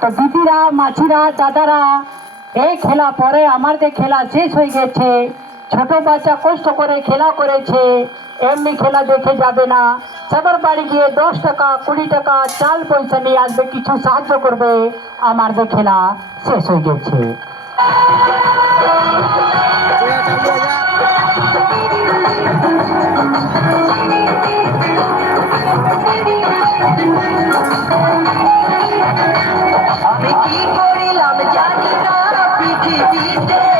তো দিদিরা মাছিরা দাদারা, এই খেলা পরে আমাদের খেলা শেষ হয়ে গেছে। ছোট বাচ্চা কষ্ট করে খেলা করেছে, এমনি খেলা দেখে যাবে না। সবার বাড়ি গিয়ে দশ টাকা, কুড়ি টাকা, চাল পয়সা নিয়ে আসবে, কিছু সাহায্য করবে, আমাদের খেলা শেষ হয়ে গেছে। কি করিলাম জানি না পৃথিবীতে।